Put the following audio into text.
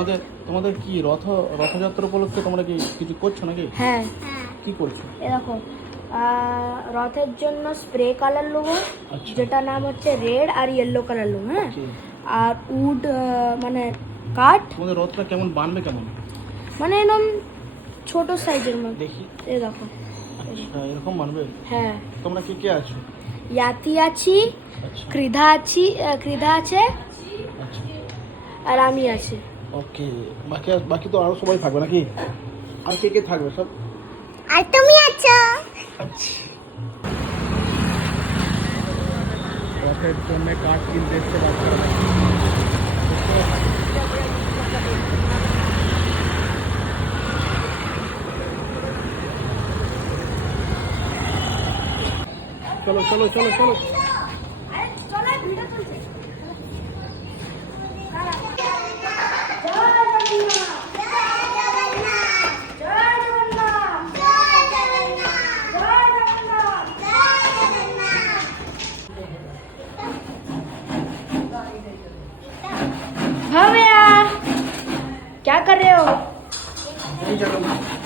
তোমাদের তোমাদের কি রথযাত্রা উপলক্ষে তোমরা কি কিছু করছো নাকি? হ্যাঁ, কি করছো? এরকম রথের জন্য স্প্রে কালার নেবো, আচ্ছা। যেটা নাম হচ্ছে রেড আর ইয়েলো কালার নেবো। হ্যাঁ, Okay. আর উড মানে কাঠ, তোমাদের রথটা কেমন বানবে কেমন? মানে একদম ছোট সাইজের মধ্যে। দেখি। এই দেখো। আচ্ছা, এরকম বানবে? হ্যাঁ, তোমরা কে কে আছো? ইয়াতি আছি, আচ্ছা কৃধা আছে, আচ্ছা। আর আমি আছি। ওকে, বাকি তো আরো সবাই থাকবে নাকি? আর কে কে থাকবে সব? আর তুমি আছো। আচ্ছা। রথের জন্য কাঠ কিনতে এসছে বাচ্চারা। চলো চলো চলো চলো। भव्या, क्या कर रहे हो? नहीं जाना।